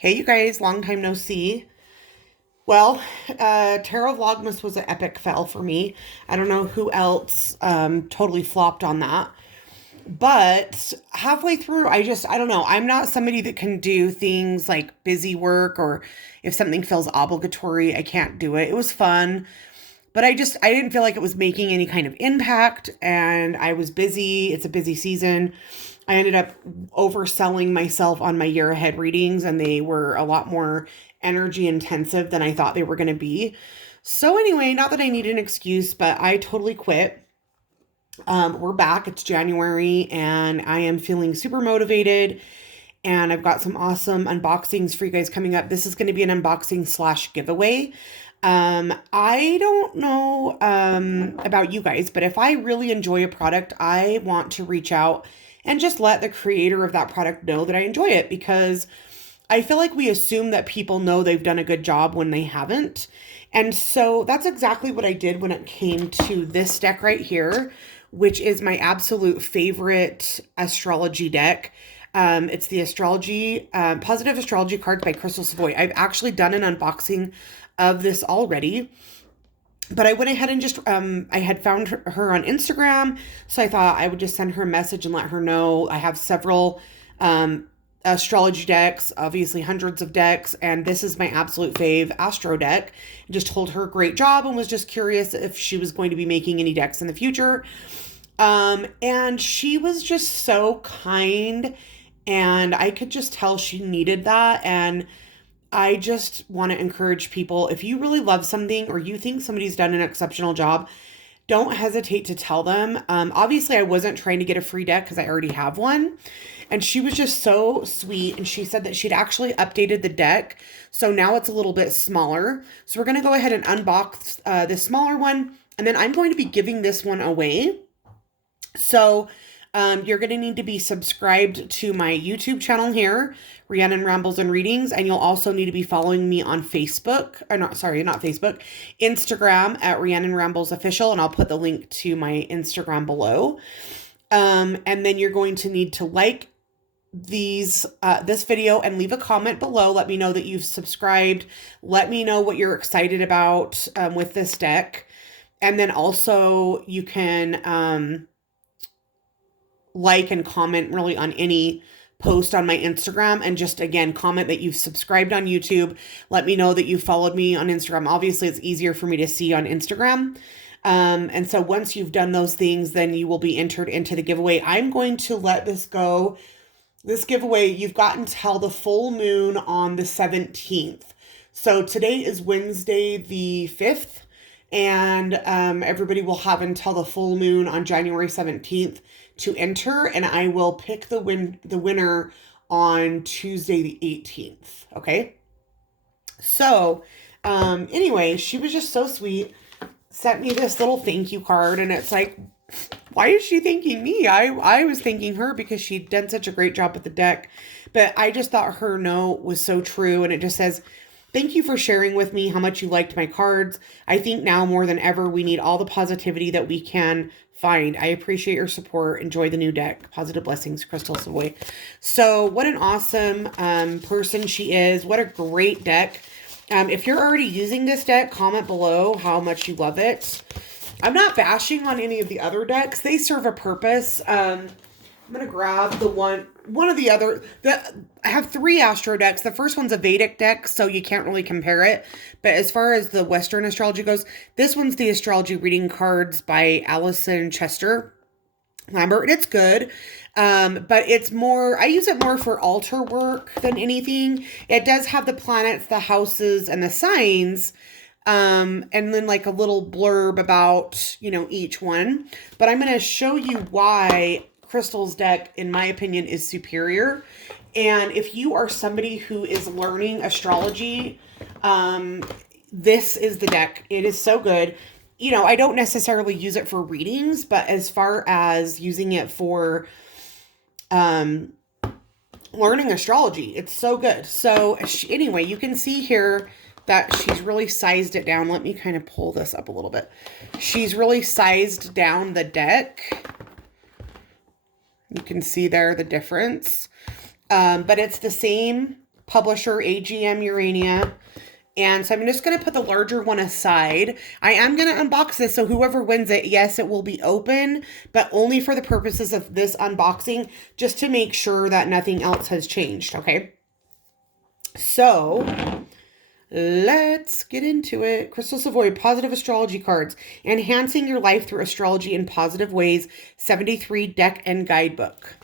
Hey, you guys, long time no see. Well, Tarot Vlogmas was an epic fail for me. I don't know who else totally flopped on that. But halfway through, I don't know. I'm not somebody that can do things like busy work or if something feels obligatory, I can't do it. It was fun, but I didn't feel like it was making any kind of impact and I was busy. It's a busy season. I ended up overselling myself on my year ahead readings and they were a lot more energy intensive than I thought they were going to be. So anyway, not that I need an excuse, but I totally quit. We're back. It's January and I am feeling super motivated and I've got some awesome unboxings for you guys coming up. This is going to be an unboxing slash giveaway. I don't know about you guys, but if I really enjoy a product, I want to reach out and just let the creator of that product know that I enjoy it because I feel like we assume that people know they've done a good job when they haven't. And so that's exactly what I did when it came to this deck right here, which is my absolute favorite astrology deck. It's the astrology, positive astrology cards by Crystal Savoy. I've actually done an unboxing of this already, but I went ahead and just, I had found her on Instagram. So I thought I would just send her a message and let her know I have several, astrology decks, obviously hundreds of decks, and this is my absolute fave, Astro Deck. Just told her great job and was just curious if she was going to be making any decks in the future. And she was just so kind and I could just tell she needed that. And I just want to encourage people, if you really love something or you think somebody's done an exceptional job, don't hesitate to tell them. Obviously, I wasn't trying to get a free deck because I already have one. And she was just so sweet. And she said that she'd actually updated the deck. So now it's a little bit smaller. So we're going to go ahead and unbox this smaller one. And then I'm going to be giving this one away. So you're going to need to be subscribed to my YouTube channel here, Rhiannon Rambles and Readings, and you'll also need to be following me on Facebook, or not, sorry, not Facebook, Instagram at Rhiannon Rambles Official, and I'll put the link to my Instagram below. And then you're going to need to like this video and leave a comment below. Let me know that you've subscribed. Let me know what you're excited about with this deck. And then also you can like and comment really on any post on my Instagram, and just again comment that you've subscribed on YouTube. Let me know that you followed me on Instagram. Obviously it's easier for me to see on Instagram. And so once you've done those things, then you will be entered into the giveaway. I'm going to let this go. This giveaway, you've got until the full moon on the 17th. So today is Wednesday the 5th. And everybody will have until the full moon on January 17th to enter, and I will pick the winner on Tuesday the 18th. Okay. So anyway, she was just so sweet. Sent me this little thank you card, and it's like, why is she thanking me? I was thanking her because she'd done such a great job with the deck, but I just thought her note was so true, and it just says, thank you for sharing with me how much you liked my cards. I think now more than ever, we need all the positivity that we can find. I appreciate your support. Enjoy the new deck. Positive blessings, Crystal Savoy. So what an awesome person she is. What a great deck. If you're already using this deck, comment below how much you love it. I'm not bashing on any of the other decks. They serve a purpose. I'm going to grab the one of the other. I have 3 Astro decks. The first one's a Vedic deck, so you can't really compare it. But as far as the Western astrology goes, this one's the Astrology Reading Cards by Allison Chester Lambert. It's good. But it's more, I use it more for altar work than anything. It does have the planets, the houses, and the signs. And then like a little blurb about, each one. But I'm going to show you why Crystal's deck, in my opinion, is superior. And if you are somebody who is learning astrology, this is the deck. It is so good. I don't necessarily use it for readings, but as far as using it for learning astrology, it's so good. So anyway, you can see here that she's really sized it down. Let me kind of pull this up a little bit. She's really sized down the deck. You can see there the difference. But it's the same publisher, AGM Urania. And so I'm just going to put the larger one aside. I am going to unbox this, so whoever wins it, yes, it will be open, but only for the purposes of this unboxing, just to make sure that nothing else has changed, okay? So, let's get into it. Crystal Savoy, Positive Astrology Cards. Enhancing your life through astrology in positive ways. 73 deck and guidebook.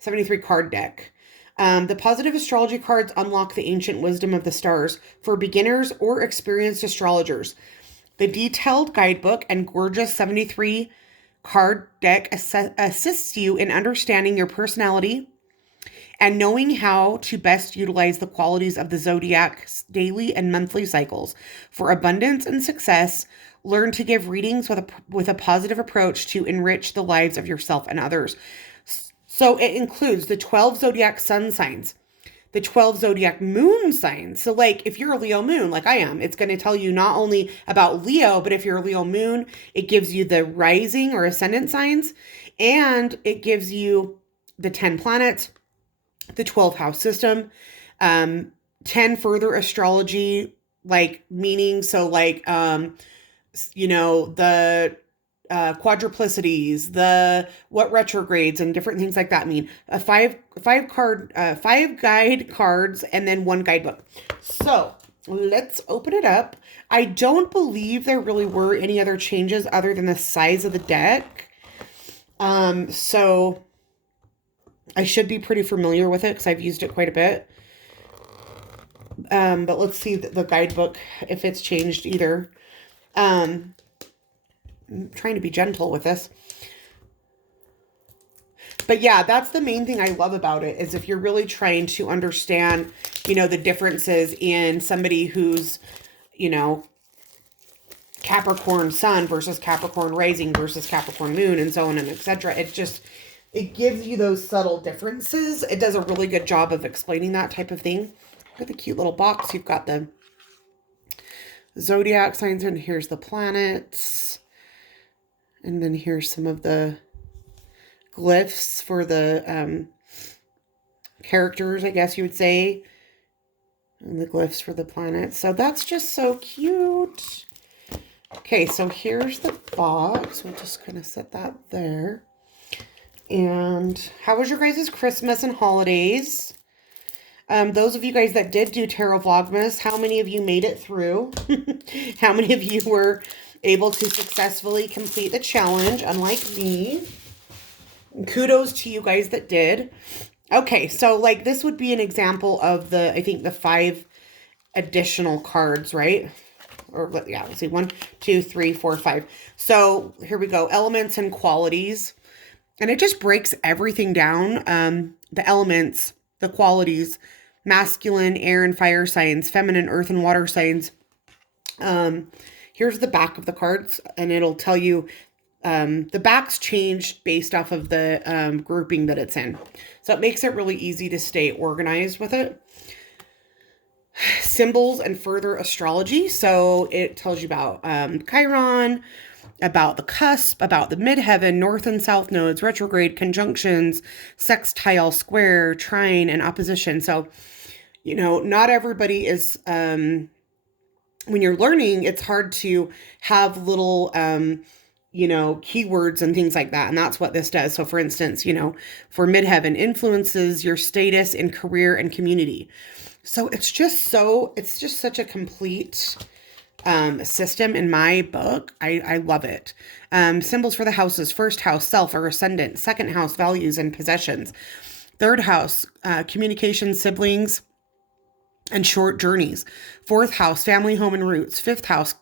73 card deck. The positive astrology cards unlock the ancient wisdom of the stars for beginners or experienced astrologers. The detailed guidebook and gorgeous 73 card deck assists you in understanding your personality and knowing how to best utilize the qualities of the zodiac's daily and monthly cycles. For abundance and success, learn to give readings with a positive approach to enrich the lives of yourself and others. So it includes the 12 zodiac sun signs, the 12 zodiac moon signs. So like if you're a Leo moon, like I am, it's going to tell you not only about Leo, but if you're a Leo moon, it gives you the rising or ascendant signs, and it gives you the 10 planets, the 12 house system, 10 further astrology, like meaning. So like, you know, the quadruplicities, what retrogrades and different things like that mean. Five guide cards, and then one guidebook. So let's open it up. I don't believe there really were any other changes other than the size of the deck. So I should be pretty familiar with it because I've used it quite a bit. But let's see the guidebook, if it's changed either. I'm trying to be gentle with this. But yeah, that's the main thing I love about it, is if you're really trying to understand, you know, the differences in somebody who's, you know, Capricorn Sun versus Capricorn Rising versus Capricorn Moon, and so on and etc. It gives you those subtle differences. It does a really good job of explaining that type of thing. Look at the cute little box. You've got the zodiac signs, and here's the planets. And then here's some of the glyphs for the characters, I guess you would say. And the glyphs for the planets. So that's just so cute. Okay, so here's the box. We'll just kind of set that there. And how was your guys' Christmas and holidays? Those of you guys that did do Tarot Vlogmas, how many of you made it through? How many of you were able to successfully complete the challenge, unlike me? Kudos to you guys that did. Okay, so like this would be an example of I think the 5 additional cards, right? Or yeah, let's see, 1, 2, 3, 4, 5. So here we go, elements and qualities. And it just breaks everything down. The elements, the qualities, masculine, air and fire signs, feminine, earth and water signs. Here's the back of the cards, and it'll tell you, the back's changed based off of the grouping that it's in. So it makes it really easy to stay organized with it. Symbols and further astrology. So it tells you about Chiron, about the cusp, about the midheaven, north and south nodes, retrograde, conjunctions, sextile, square, trine, and opposition. So, you know, not everybody is, when you're learning, it's hard to have little, you know, keywords and things like that. And that's what this does. So for instance, you know, for midheaven, influences your status in career and community. So it's just such a complete system in my book. I love it. Symbols for the houses: first house, self or ascendant; second house, values and possessions; third house, communication, siblings, and short journeys; fourth house, family, home, and roots; fifth house,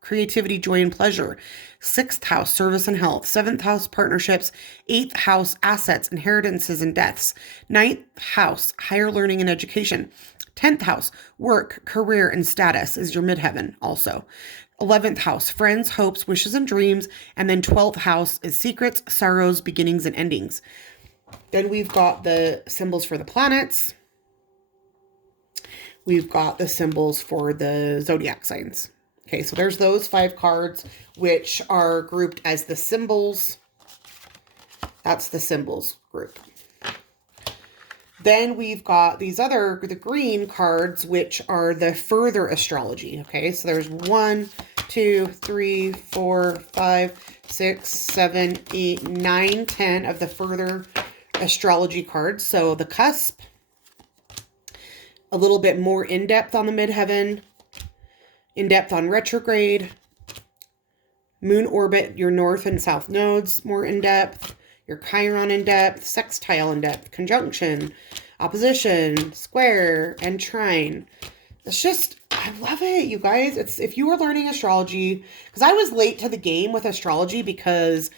creativity, joy, and pleasure; sixth house, service and health; seventh house, partnerships; eighth house, assets, inheritances, and deaths; ninth house, higher learning and education; 10th house, work, career, and status is your midheaven also. 11th house, friends, hopes, wishes, and dreams. And then 12th house is secrets, sorrows, beginnings, and endings. Then we've got the symbols for the planets. We've got the symbols for the zodiac signs. Okay, so there's those 5 cards, which are grouped as the symbols. That's the symbols group. Then we've got the green cards, which are the further astrology. Okay, so there's 1, 2, 3, 4, 5, 6, 7, 8, 9, 10 of the further astrology cards. So the cusp, a little bit more in-depth on the midheaven, in-depth on retrograde, moon orbit, your north and south nodes, more in-depth, your Chiron in-depth, sextile in-depth, conjunction, opposition, square, and trine. It's just, I love it, you guys. If you are learning astrology, because I was late to the game with astrology because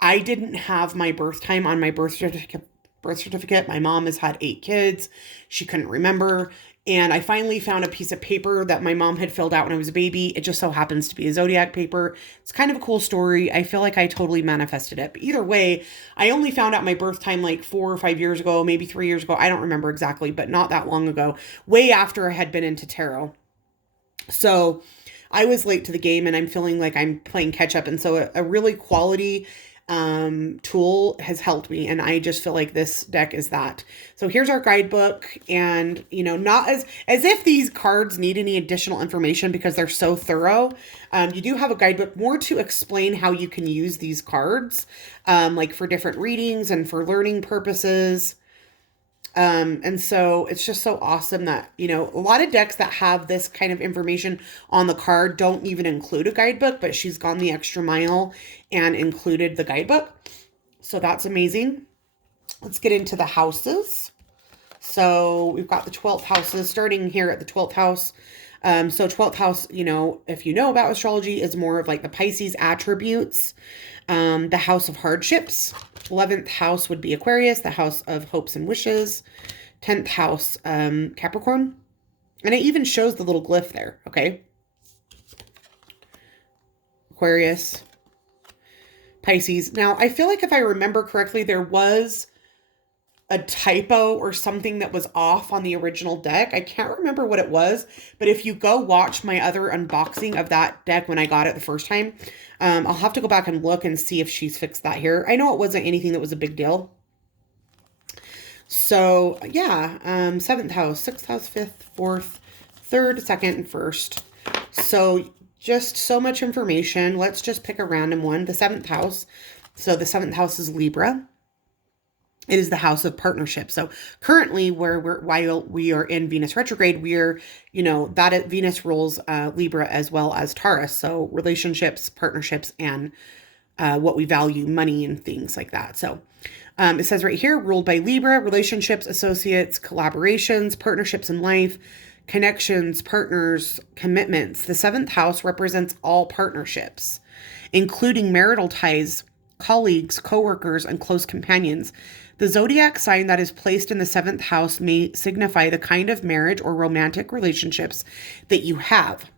I didn't have my birth time on my birth certificate. My mom has had 8 kids. She couldn't remember. And I finally found a piece of paper that my mom had filled out when I was a baby. It just so happens to be a zodiac paper. It's kind of a cool story. I feel like I totally manifested it. But either way, I only found out my birth time like 4 or 5 years ago, maybe 3 years ago. I don't remember exactly, but not that long ago. Way after I had been into tarot. So I was late to the game and I'm feeling like I'm playing catch up. And so a really quality tool has helped me, and I just feel like this deck is that. So here's our guidebook, and not as if these cards need any additional information because they're so thorough. You do have a guidebook more to explain how you can use these cards, like for different readings and for learning purposes. And so it's just so awesome that, a lot of decks that have this kind of information on the card don't even include a guidebook, but she's gone the extra mile and included the guidebook. So that's amazing. Let's get into the houses. So we've got the 12th houses starting here at the 12th house. So 12th house, if you know about astrology, is more of like the Pisces attributes, the house of hardships. 11th house would be Aquarius, the house of hopes and wishes. 10th house, Capricorn. And it even shows the little glyph there, okay? Aquarius, Pisces. Now, I feel like if I remember correctly, there was a typo or something that was off on the original deck. I can't remember what it was, but if you go watch my other unboxing of that deck when I got it the first time, I'll have to go back and look and see if she's fixed that here. I know it wasn't anything that was a big deal. So yeah, 7th house, 6th house, 5th, 4th, 3rd, 2nd, and 1st. So just so much information. Let's just pick a random one. The 7th house. So the 7th house is Libra. It is the house of partnership. So currently while we are in Venus retrograde, Venus rules Libra as well as Taurus. So relationships, partnerships, and what we value, money and things like that. So it says right here, ruled by Libra, relationships, associates, collaborations, partnerships in life, connections, partners, commitments. The 7th house represents all partnerships, including marital ties, colleagues, coworkers, and close companions. The zodiac sign that is placed in the 7th house may signify the kind of marriage or romantic relationships that you have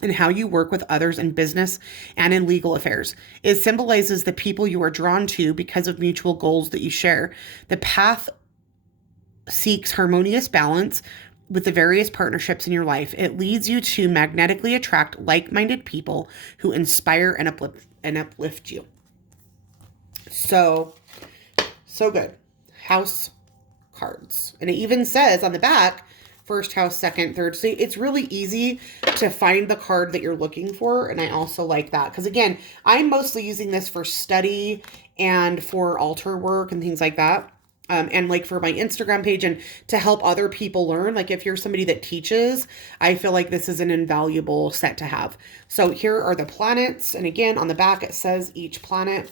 and how you work with others in business and in legal affairs. It symbolizes the people you are drawn to because of mutual goals that you share. The path seeks harmonious balance with the various partnerships in your life. It leads you to magnetically attract like-minded people who inspire and uplift you. So good. House cards. And it even says on the back, 1st house, 2nd, 3rd. So it's really easy to find the card that you're looking for. And I also like that. Because again, I'm mostly using this for study and for altar work and things like that. And like for my Instagram page and to help other people learn. Like if you're somebody that teaches, I feel like this is an invaluable set to have. So here are the planets. And again, on the back, it says each planet.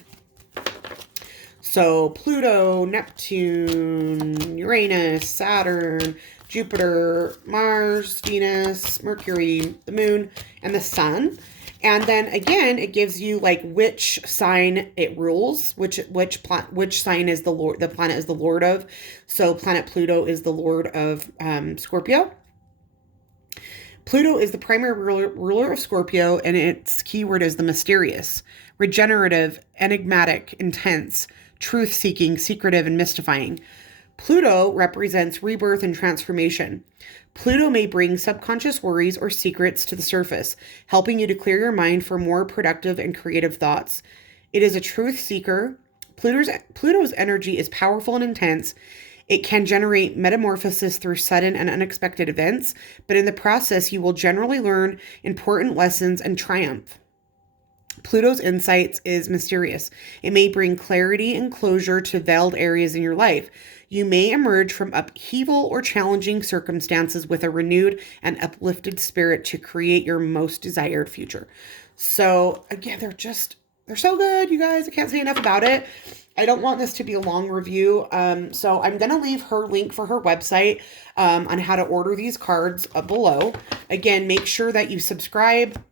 So Pluto, Neptune, Uranus, Saturn, Jupiter, Mars, Venus, Mercury, the moon, and the sun. And then again, it gives you like which sign it rules, which sign is the planet is the lord of. So planet Pluto is the lord of Scorpio. Pluto is the primary ruler of Scorpio, and its keyword is the mysterious, regenerative, enigmatic, intense, truth-seeking, secretive, and mystifying. Pluto represents rebirth and transformation. Pluto may bring subconscious worries or secrets to the surface, helping you to clear your mind for more productive and creative thoughts. It is a truth seeker. Pluto's energy is powerful and intense, It can generate metamorphosis through sudden and unexpected events, but in the process, you will generally learn important lessons and triumph. Pluto's insights is mysterious. It may bring clarity and closure to veiled areas in your life. You may emerge from upheaval or challenging circumstances with a renewed and uplifted spirit to create your most desired future. So again, they're so good, you guys. I can't say enough about it. I don't want this to be a long review. So I'm going to leave her link for her website on how to order these cards below. Again, make sure that you subscribe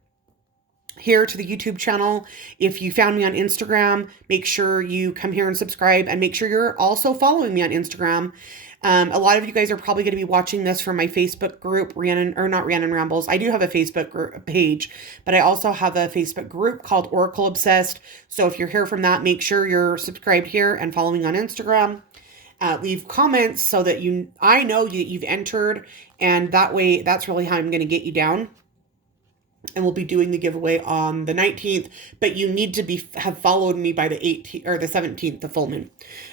here to the YouTube channel. If you found me on Instagram, make sure you come here and subscribe, and make sure you're also following me on Instagram. A lot of you guys are probably going to be watching this from my Facebook group, not Rhiannon Rambles. I do have a Facebook page, but I also have a Facebook group called Oracle Obsessed. So if you're here from that, make sure you're subscribed here and following on Instagram. Leave comments so that I know you've entered, and that way, that's really how I'm going to get you down. And we'll be doing the giveaway on the 19th, but you need to have followed me by the 18th or the 17th, the full moon.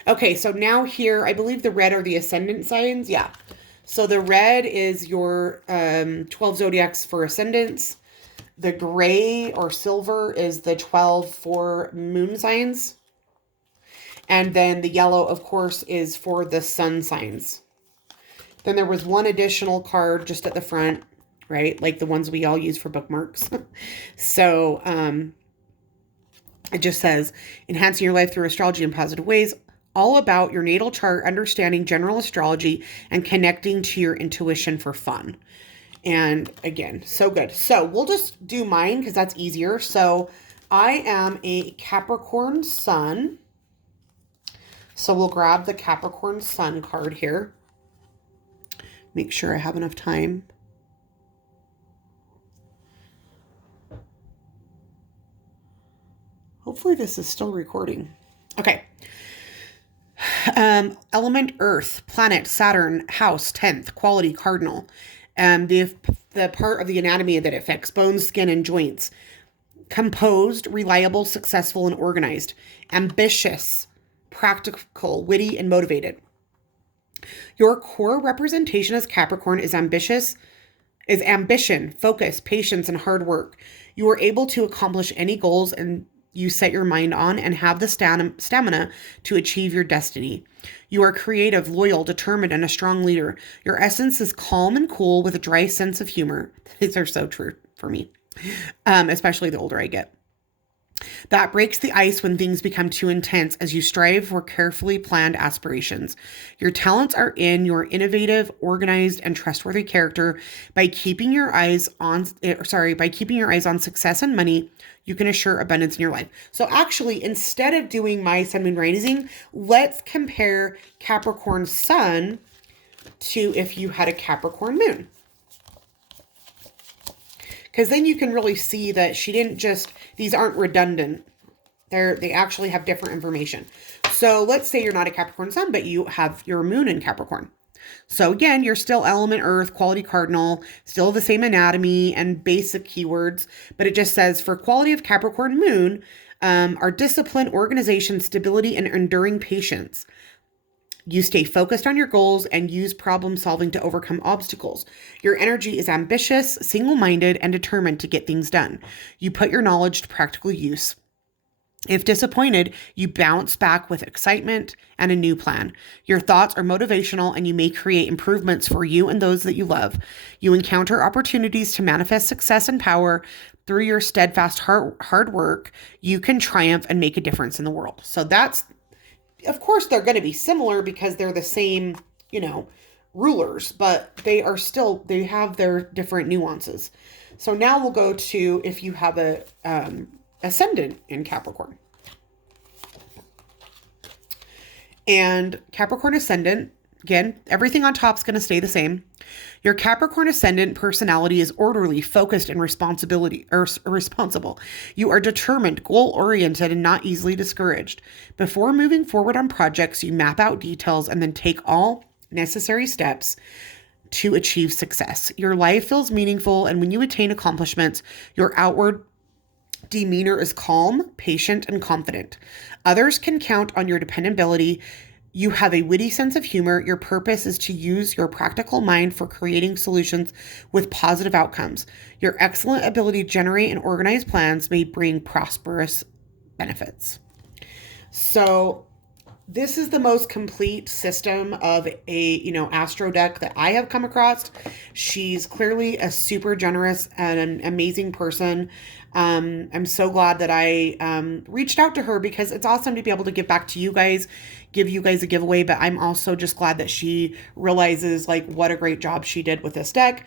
Okay, so now here, I believe the red are the ascendant signs. Yeah. So the red is your 12 zodiacs for ascendants. The gray or silver is the 12 for moon signs. And then the yellow, of course, is for the sun signs. Then there was one additional card just at the front, right? Like the ones we all use for bookmarks. So it just says, enhancing your life through astrology in positive ways, all about your natal chart, understanding general astrology, and connecting to your intuition for fun. And again, so good. So we'll just do mine because that's easier. So I am a Capricorn Sun. So we'll grab the Capricorn Sun card here. Make sure I have enough time. Hopefully this is still recording. Okay. Element Earth, planet Saturn, house 10th, quality cardinal. The part of the anatomy that it affects, bones, skin, and joints. Composed, reliable, successful, and organized. Ambitious, practical, witty, and motivated. Your core representation as Capricorn is ambition, focus, patience, and hard work. You are able to accomplish any goals and you set your mind on and have the stamina to achieve your destiny. You are creative, loyal, determined, and a strong leader. Your essence is calm and cool with a dry sense of humor. These are so true for me, especially the older I get. That breaks the ice when things become too intense as you strive for carefully planned aspirations. Your talents are in your innovative, organized, and trustworthy character. By keeping your eyes on success and money, you can assure abundance in your life. So actually, instead of doing my sun, moon, rising, let's compare Capricorn Sun to if you had a Capricorn Moon. Because then you can really see that these aren't redundant. They actually have different information. So let's say you're not a Capricorn Sun, but you have your moon in Capricorn. So again, you're still element Earth, quality cardinal, still the same anatomy and basic keywords, but it just says for quality of Capricorn moon are discipline, organization, stability, and enduring patience. You stay focused on your goals and use problem solving to overcome obstacles. Your energy is ambitious, single-minded, and determined to get things done. You put your knowledge to practical use. If disappointed, you bounce back with excitement and a new plan. Your thoughts are motivational and you may create improvements for you and those that you love. You encounter opportunities to manifest success and power through your steadfast hard work. You can triumph and make a difference in the world. So that's, of course, they're going to be similar because they're the same, rulers, but they have their different nuances. So now we'll go to if you have a Ascendant in Capricorn. And Capricorn Ascendant, again, everything on top is going to stay the same. Your Capricorn Ascendant personality is orderly, focused, and responsible. You are determined, goal-oriented, and not easily discouraged. Before moving forward on projects, you map out details and then take all necessary steps to achieve success. Your life feels meaningful, and when you attain accomplishments, your outward demeanor is calm, patient, and confident. Others can count on your dependability You have a witty sense of humor. Your purpose is to use your practical mind for creating solutions with positive outcomes. Your excellent ability to generate and organize plans may bring prosperous benefits. So this is the most complete system of a, Astro Deck that I have come across. She's clearly a super generous and an amazing person. I'm so glad that I reached out to her because it's awesome to be able to give back to you guys, give you guys a giveaway. But I'm also just glad that she realizes like what a great job she did with this deck.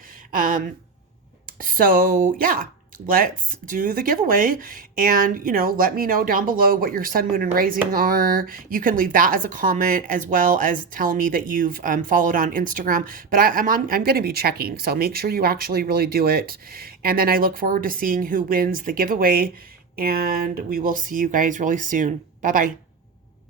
So yeah, let's do the giveaway, and let me know down below what your sun, moon, and rising are. You can leave that as a comment, as well as tell me that you've followed on Instagram. But I'm going to be checking, so make sure you actually really do it. And then I look forward to seeing who wins the giveaway, and we will see you guys really soon. Bye bye.